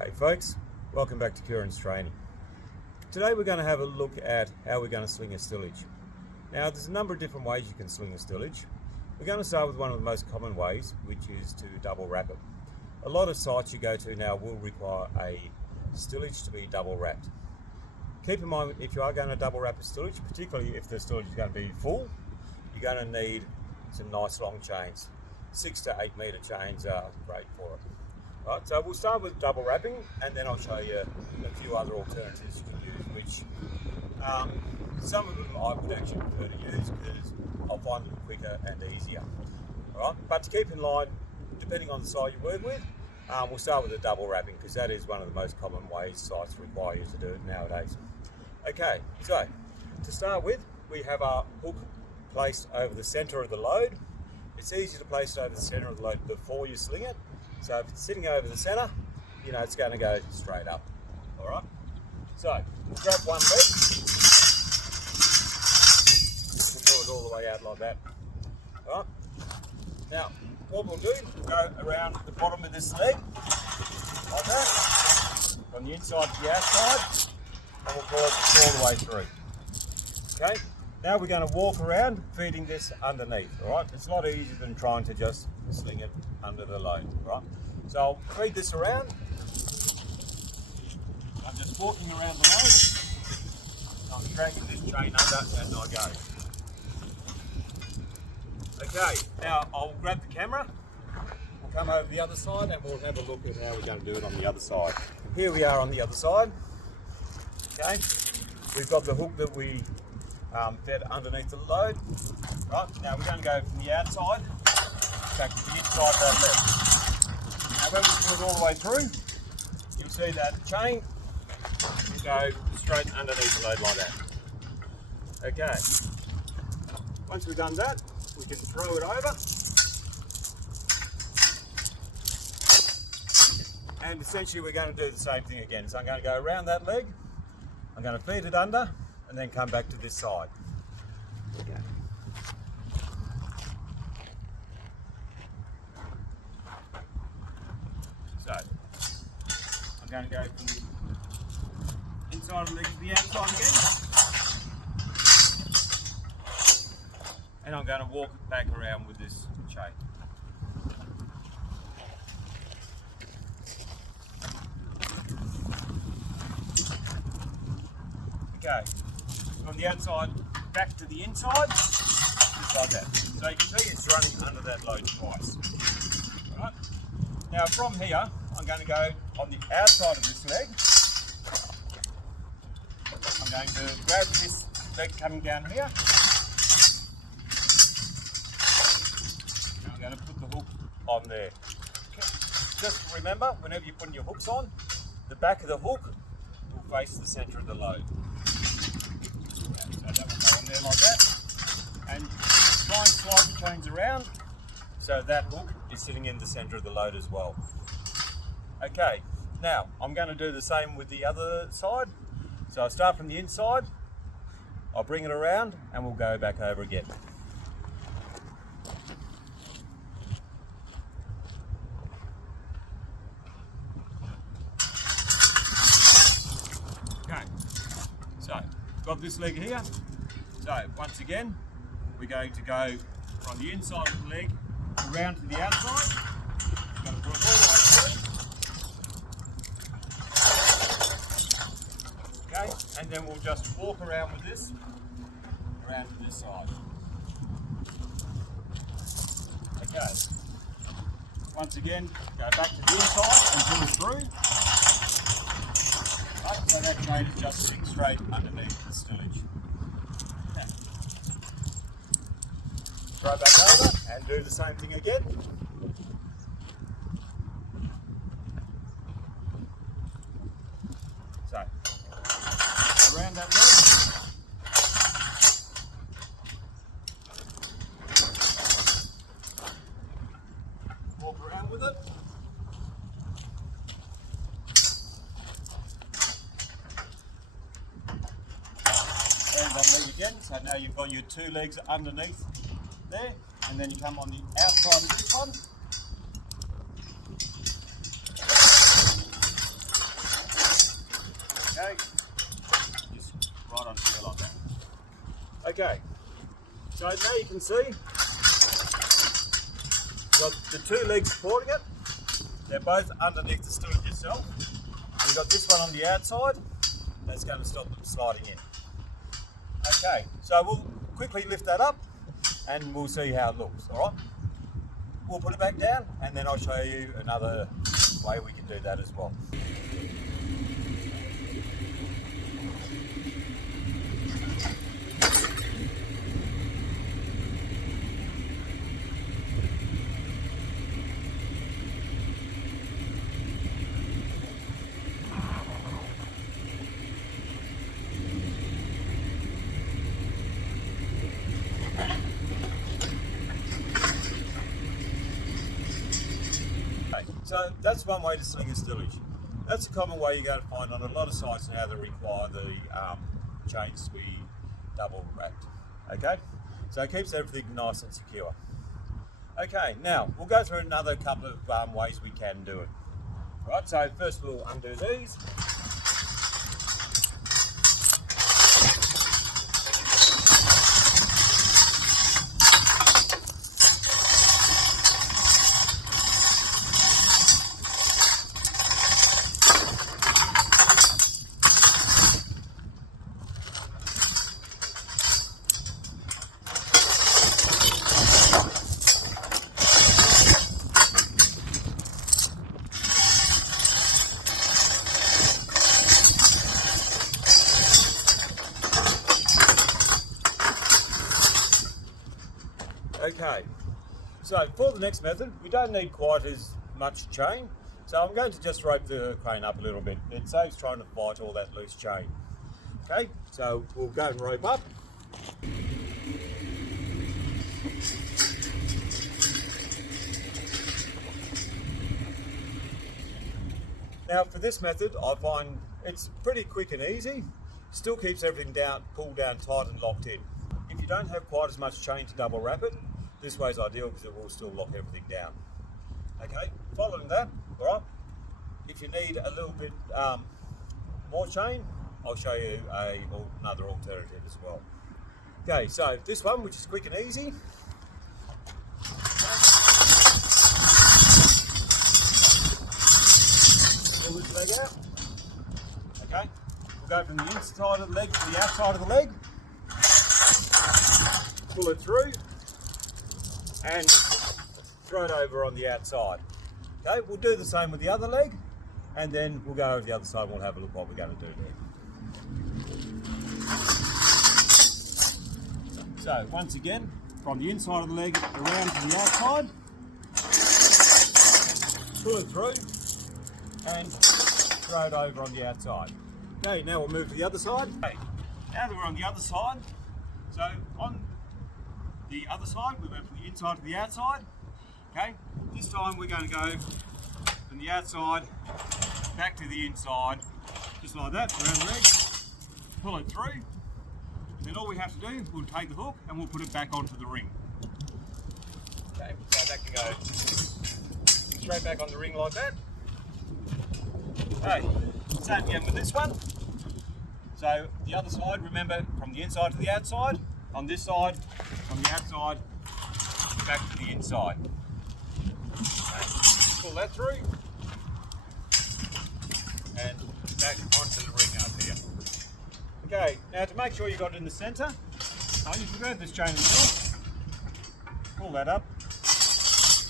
G'day folks, welcome back to KIERAN'S training. Today we're going to have a look at how we're going to sling a stillage. Now there's a number of different ways you can sling a stillage. We're going to start with one of the most common ways, which is to double wrap it. A lot of sites you go to now will require a stillage to be double wrapped. Keep in mind, if you are going to double wrap a stillage, particularly if the stillage is going to be full, you're going to need some nice long chains. 6 to 8 metre chains are great for it. Right, so we'll start with double wrapping, and then I'll show you a few other alternatives you can use, which some of them I would actually prefer to use because I'll find them quicker and easier. All right, but to keep in line, depending on the site you work with, we'll start with the double wrapping because that is one of the most common ways sites require you to do it nowadays. Okay, so to start with, we have our hook placed over the centre of the load. It's easy to place it over the centre of the load before you sling it. So if it's sitting over the centre, you know it's going to go straight up. All right. So grab one leg, we'll pull it all the way out like that. All right. Now what we'll do, we'll go around the bottom of this leg like that, from the inside to the outside, and we'll pull it all the way through. Okay. Now we're going to walk around feeding this underneath. All right. It's a lot easier than trying to just sling it under the load, right? So I'll feed this around. I'm just walking around the load. I'm dragging this chain under as I go. Okay, now I'll grab the camera. We'll come over the other side and we'll have a look at how we're going to do it on the other side. Here we are on the other side. Okay, we've got the hook that we fed underneath the load. Right, now we're going to go from the outside back to the inside of that leg. Now when we pull it all the way through, you'll see that chain will go straight underneath the load like that. Okay, once we've done that, we can throw it over. And essentially we're going to do the same thing again. So I'm going to go around that leg, I'm going to feed it under, and then come back to this side. Okay. So, I'm going to go from the inside of the leg to the outside again. And I'm going to walk it back around with this chain. Okay, from the outside back to the inside, just like that. So you can see it's running under that load twice. Right. Now from here, I'm going to go on the outside of this leg. I'm going to grab this leg coming down here. And I'm going to put the hook on there. Okay. Just remember, whenever you're putting your hooks on, the back of the hook will face the centre of the load. So that will go on there like that. And try and slide the chains around so that hook is sitting in the centre of the load as well. Okay, now I'm going to do the same with the other side. So I'll start from the inside, I'll bring it around and we'll go back over again. Okay, so got this leg here. So once again, we're going to go from the inside of the leg around to the outside. We're going to put it all the way through. Okay, and then we'll just walk around with this, around to this side. Okay. Once again, go back to the inside and pull it through. Right, so that chain is just sitting straight underneath the stillage. Okay. Throw back over and do the same thing again. So, around that leg. Walk around with it. And that leg again. So now you've got your two legs underneath there, and then you come on the outside of this one. Okay, so now you can see got the two legs supporting it. They're both underneath the stillage itself. We've got this one on the outside that's going to stop them sliding in. Okay, so we'll quickly lift that up and we'll see how it looks, all right? We'll put it back down and then I'll show you another way we can do that as well. So that's one way to sling a stillage. That's a common way you're going to find on a lot of sites now that require the chains to be double wrapped. Okay, so it keeps everything nice and secure. Okay, now we'll go through another couple of ways we can do it. Right, so first we'll undo these. Okay, so for the next method, we don't need quite as much chain, so I'm going to just rope the crane up a little bit. It saves trying to fight all that loose chain. Okay, so we'll go and rope up. Now for this method, I find it's pretty quick and easy, still keeps everything down, pulled down tight and locked in. If you don't have quite as much chain to double wrap it, this way is ideal because it will still lock everything down. Okay, following that, all right, if you need a little bit more chain, I'll show you another alternative as well. Okay, so this one, which is quick and easy. Pull this leg out. Okay, we'll go from the inside of the leg to the outside of the leg. Pull it through and throw it over on the outside. Okay, we'll do the same with the other leg and then we'll go over the other side and we'll have a look what we're going to do there. So once again, from the inside of the leg around to the outside, pull it through and throw it over on the outside. Okay, now we'll move to the other side. Okay, now that we're on the other side, so on the other side, we went from the inside to the outside. Okay, this time we're going to go from the outside back to the inside, just like that, around the leg, pull it through, and then all we have to do, we'll take the hook and we'll put it back onto the ring. Okay, so that can go straight back on the ring like that. Okay, same again with this one. So the other side, remember, from the inside to the outside. On this side, from the outside, back to the inside. Okay, pull that through, and back onto the ring up here. Okay, now to make sure you got it in the centre, you can grab this chain in the middle, pull that up,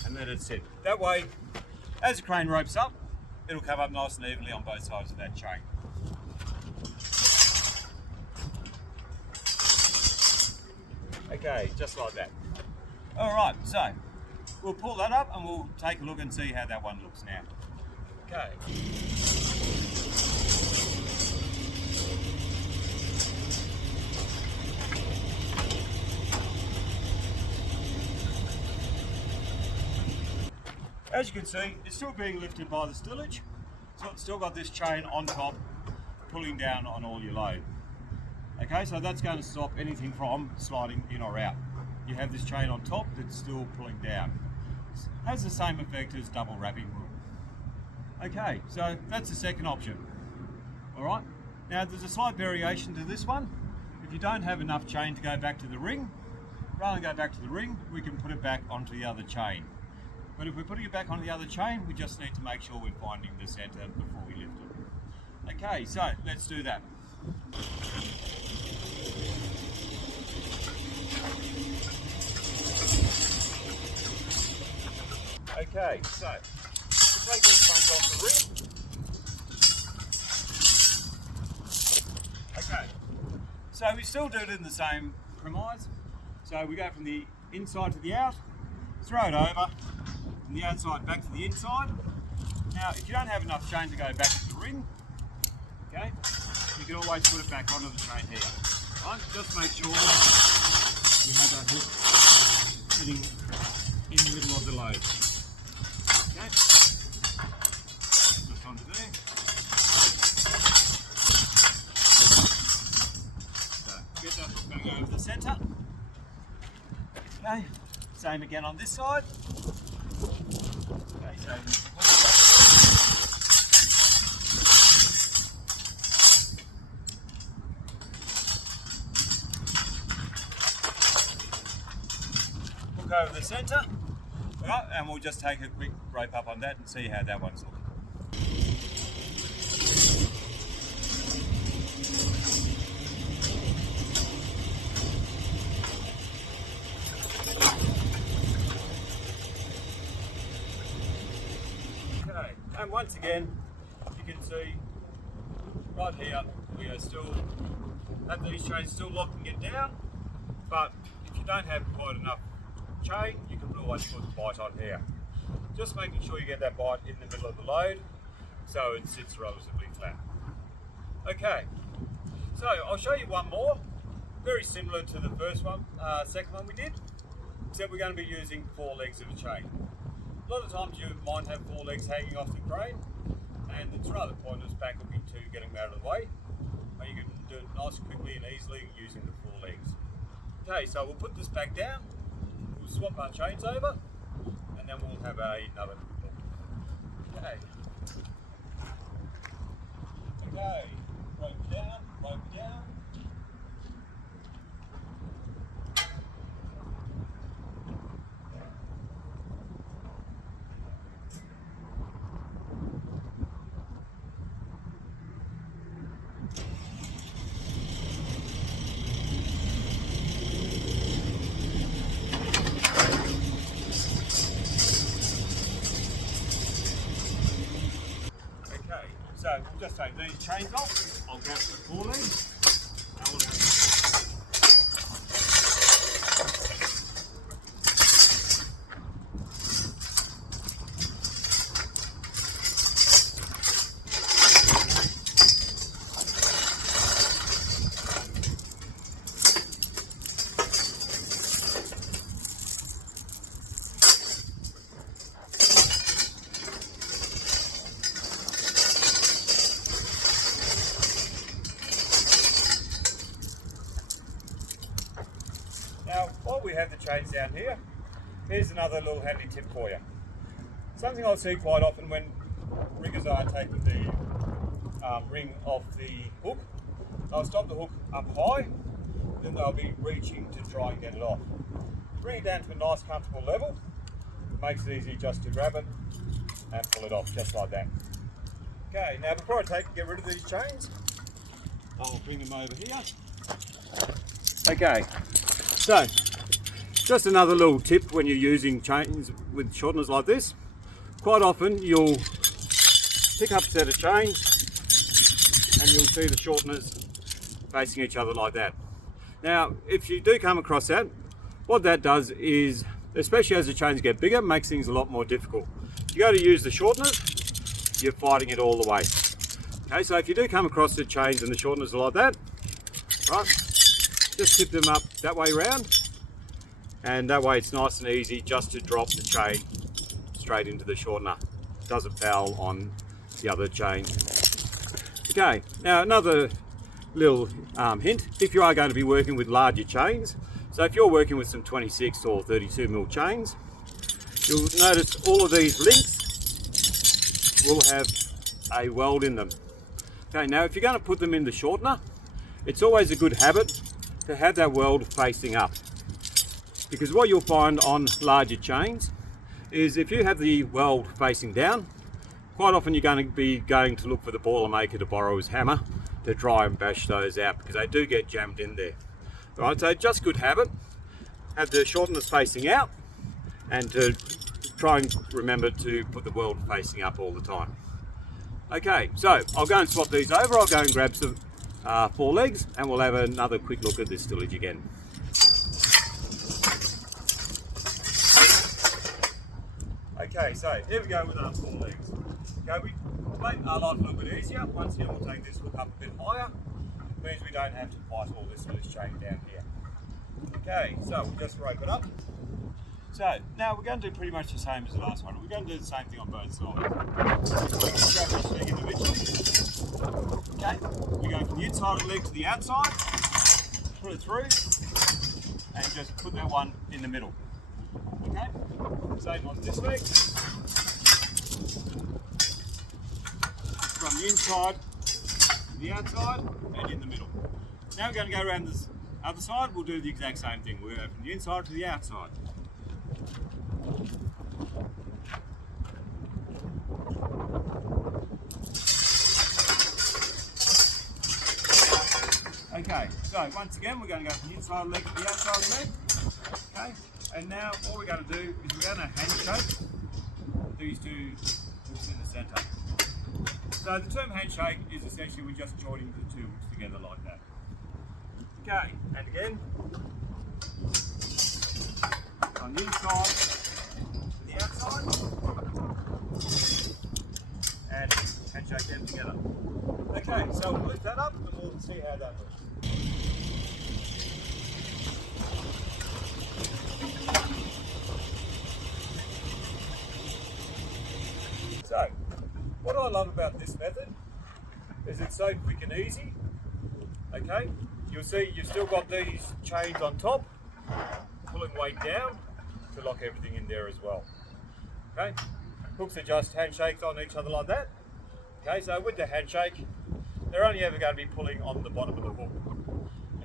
and let it sit. That way, as the crane ropes up, it'll come up nice and evenly on both sides of that chain. Okay, just like that. All right, so we'll pull that up and we'll take a look and see how that one looks now. Okay. As you can see, it's still being lifted by the stillage, so it's still got this chain on top, pulling down on all your load. Okay, so that's going to stop anything from sliding in or out. You have this chain on top that's still pulling down. It has the same effect as double wrapping wool. Okay, so that's the second option. All right, now there's a slight variation to this one. If if you don't have enough chain to go back to the ring, rather than go back to the ring, we can put it back onto the other chain. But if we're putting it back onto the other chain, we just need to make sure we're finding the center before we lift it. Okay, so let's do that. Okay, so we'll take these ones off the ring. Okay, so we still do it in the same premise. So we go from the inside to the out, throw it over, from the outside back to the inside. Now, if you don't have enough chain to go back to the ring, okay, you can always put it back onto the chain here. Right? Just make sure you have that hook sitting in the middle of the load. Okay, just onto there. So get that hook going over the centre. Okay, same again on this side. Okay, so hook over the centre. Right, and we'll just take a quick rope up on that and see how that one's looking. Okay, and once again, you can see right here we are still have these chains still locking it down, but if you don't have quite enough chain, you can always put the bite on here. Just making sure you get that bite in the middle of the load so it sits relatively flat. Okay, so I'll show you one more, very similar to the first one, second one we did, except we're going to be using 4 legs of a chain. A lot of times you might have 4 legs hanging off the crane, and it's rather pointless back looking to getting them out of the way. But you can do it nice, quickly and easily using the 4 legs. Okay, so we'll put this back down. Swap our chains over, and then we'll have another look. Okay. Okay. Rope down, rope down. So we'll just take these chains off. I'll grab the 4 legs. Now, while we have the chains down here, here's another little handy tip for you. Something I'll see quite often when riggers are taking the ring off the hook, they'll stop the hook up high, then they'll be reaching to try and get it off. Bring it down to a nice comfortable level, it makes it easy just to grab it and pull it off just like that. Okay, now before I get rid of these chains, I'll bring them over here. Okay. So, just another little tip when you're using chains with shorteners like this. Quite often you'll pick up a set of chains and you'll see the shorteners facing each other like that. Now, if you do come across that, what that does is, especially as the chains get bigger, makes things a lot more difficult. If you go to use the shorteners, you're fighting it all the way. Okay, so if you do come across the chains and the shorteners are like that, right, just tip them up that way round, and that way it's nice and easy just to drop the chain straight into the shortener. It doesn't foul on the other chain. Okay, now another little hint, if you are going to be working with larger chains, so if you're working with some 26 or 32mm chains, you'll notice all of these links will have a weld in them. Okay, now if you're going to put them in the shortener, it's always a good habit to have that weld facing up. Because what you'll find on larger chains is if you have the weld facing down, quite often you're going to be going to look for the boilermaker to borrow his hammer to try and bash those out, because they do get jammed in there. Right, so just good habit, have the shorteners facing out, and to try and remember to put the weld facing up all the time. Okay, so I'll go and swap these over. I'll go and grab some 4 legs, and we'll have another quick look at this stillage again. Okay, so here we go with our 4 legs. Okay, we make our life a little bit easier. Once again, we'll take this hook up a bit higher. It means we don't have to fight all this chain down here. Okay, so we'll just rope it up. So now we're going to do pretty much the same as the last one. We're going to do the same thing on both sides. Grab each leg individually. Okay, we go from the inside of the leg to the outside, pull it through, and just put that one in the middle. Okay, same on this leg. From the inside to the outside and in the middle. Now we're going to go around this other side. We'll do the exact same thing. We'll go from the inside to the outside. Okay, so once again we're going to go from the inside leg to the outside leg. Okay, and now what we're going to do is we're going to handshake these 2 hooks in the centre. So the term handshake is essentially we're just joining the 2 hooks together like that. Okay, and again, on the inside to the outside, and handshake them together. Okay, so we'll lift that up and we'll see how that looks. So, what I love about this method is it's so quick and easy. Okay, you'll see you've still got these chains on top, pulling weight down to lock everything in there as well. Okay, hooks are just handshakes on each other like that. Okay, so with the handshake, they're only ever going to be pulling on the bottom of the hook.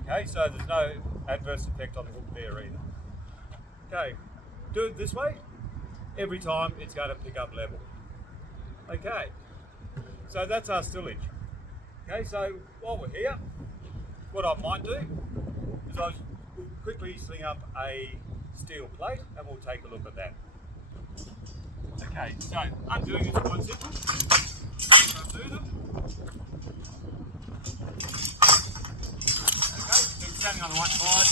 Okay, so there's no adverse effect on the hook there either. Okay, do it this way. Every time it's going to pick up level. Okay, so that's our stillage. Okay, so while we're here, what I might do is I'll quickly sling up a steel plate and we'll take a look at that. Okay, so undoing is quite simple. Undo them. Okay, so standing on the one side.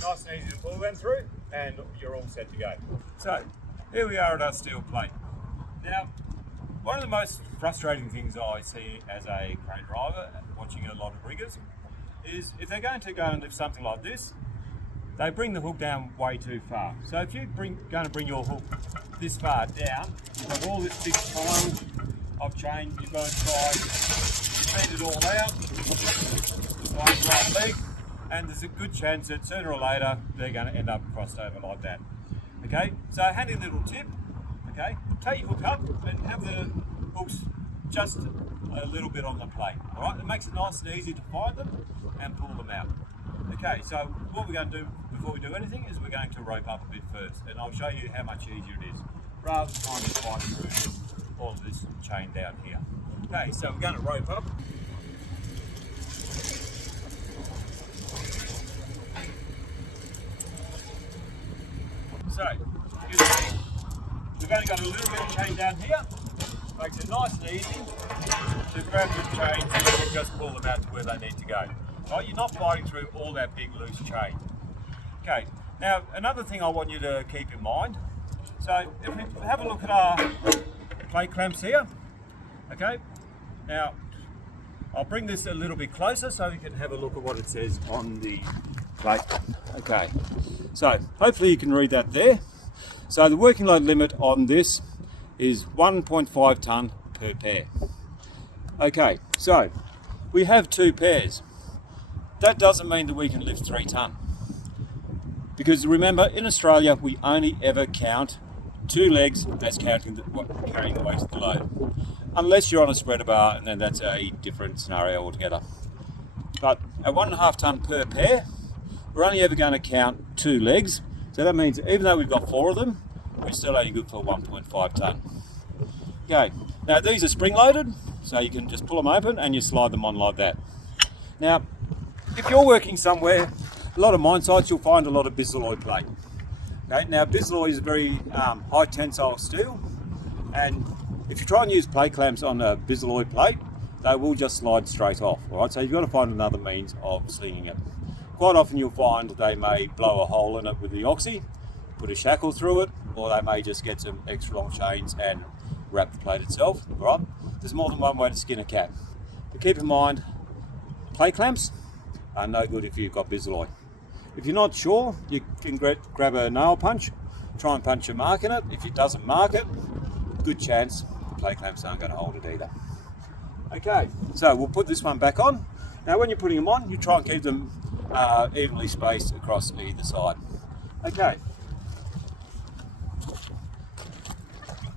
Nice and easy to pull them through, and you're all set to go. So here we are at our steel plate. Now, one of the most frustrating things I see as a crane driver, watching a lot of riggers, is if they're going to go and lift something like this, they bring the hook down way too far. So if you're going to bring your hook this far down, you've got all this big pile of chain, you've got to try feed it all out, find the right leg, and there's a good chance that sooner or later they're going to end up crossed over like that. Okay, so handy little tip, okay, take your hook up and have the hooks just a little bit on the plate, all right? It makes it nice and easy to find them and pull them out. Okay, so what we're going to do before we do anything is we're going to rope up a bit first, and I'll show you how much easier it is, rather than trying to fight through all of this chain down here. Okay, so we're going to rope up. So, we've only got a little bit of chain down here. Makes it nice and easy to grab the chains and just pull them out to where they need to go. Right, you're not fighting through all that big loose chain. Okay, now another thing I want you to keep in mind. So if we have a look at our plate clamps here, okay, now I'll bring this a little bit closer so you can have a look at what it says on the plate. Okay, so hopefully you can read that there. So the working load limit on this is 1.5 tonne per pair. Okay, so we have 2 pairs. That doesn't mean that we can lift 3 tonne. Because remember, in Australia, we only ever count 2 legs as carrying the weight of the load. unless you're on a spreader bar, and then that's a different scenario altogether. But at 1.5 tonne per pair, we're only ever going to count 2 legs. So that means even though we've got 4 of them, we're still only good for 1.5 tonne. Okay, now these are spring loaded, so you can just pull them open and you slide them on like that. Now, if you're working somewhere, a lot of mine sites, you'll find a lot of Bisalloy plate. Okay, now Bisalloy is a very high tensile steel, and if you try and use plate clamps on a Bisalloy plate, they will just slide straight off. All right, so you've got to find another means of slinging it. Quite often you'll find they may blow a hole in it with the oxy, put a shackle through it, or they may just get some extra long chains and wrap the plate itself. All right, there's more than one way to skin a cat. But keep in mind, plate clamps are no good if you've got Bisalloy. If you're not sure, you can grab a nail punch, try and punch a mark in it. If it doesn't mark it, good chance the plate clamps aren't going to hold it either. Okay, so we'll put this one back on. Now when you're putting them on, you try and keep them evenly spaced across either side. Okay,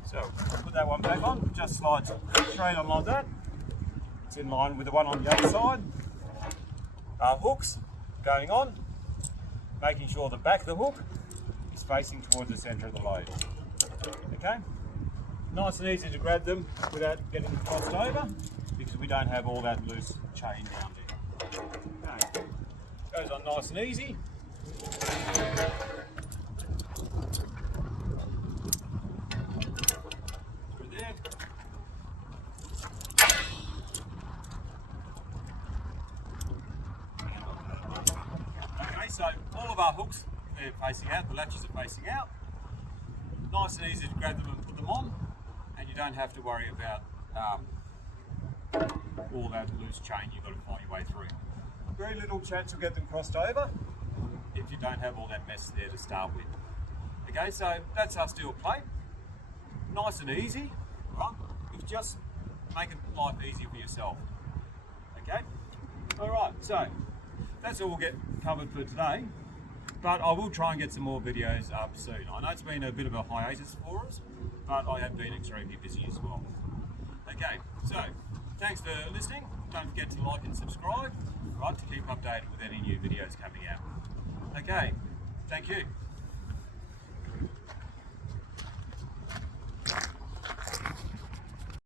so we'll put that one back on, just slides straight on like that. It's in line with the one on the other side. Hooks going on, making sure the back of the hook is facing towards the centre of the load. Okay, nice and easy to grab them without getting crossed over, because we don't have all that loose chain down there. Okay. Goes on nice and easy. Through there. Okay, so all of our hooks, they're facing out, the latches are facing out. Nice and easy to grab them and put them on, and you don't have to worry about all that loose chain you've got to find your way through. Very little chance you'll get them crossed over if you don't have all that mess there to start with. Okay, so that's our steel plate. Nice and easy, right? It's just making life easier for yourself. Okay? Alright, so that's all we'll get covered for today, but I will try and get some more videos up soon. I know it's been a bit of a hiatus for us, but I have been extremely busy as well. Okay, so thanks for listening. Don't forget to like and subscribe, right, to keep updated with any new videos coming out. Okay, thank you.